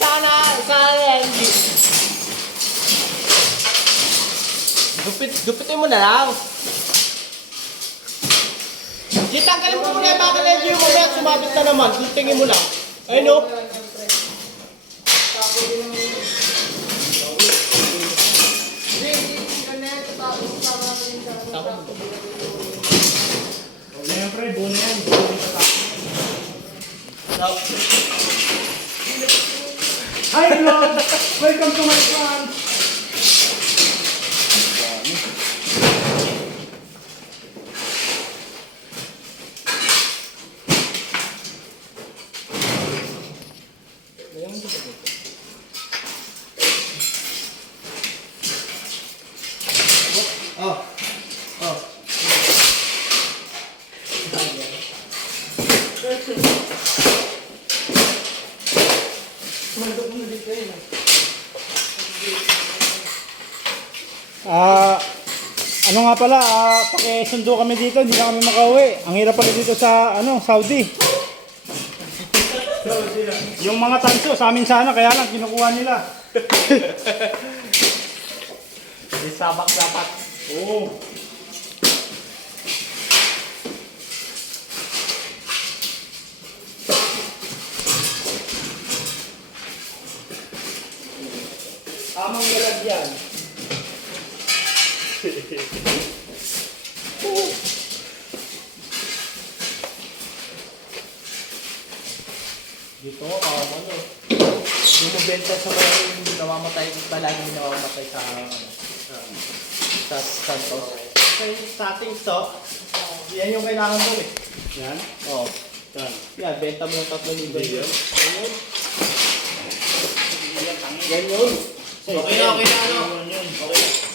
Sana. Gupitin mo na lang. Tanggalin mo muna yung bakal LG mo na sumabit na naman. Tingin mo lang. Ayun o. Siyempre, buo na yan. Hi vlog! Welcome to my farm! Oh. Ano nga pala, pakisundo kami dito, hindi na kami makauwi. Ang hirap pala dito sa Saudi. Yung mga tanso, sa amin sana, kaya lang kinukuha nila. May sabak dapat. Oo. Tamang nilagyan. Dito, bumibenta sa mga hindi namamatay, palaging namamatay sa Santos. Sa ating stock, yan yung kailangan mo eh. Yan? Oo. Yan. Yan, benta mo yung 3,000 yun. Yan yun. Okay na, ano? Okay na.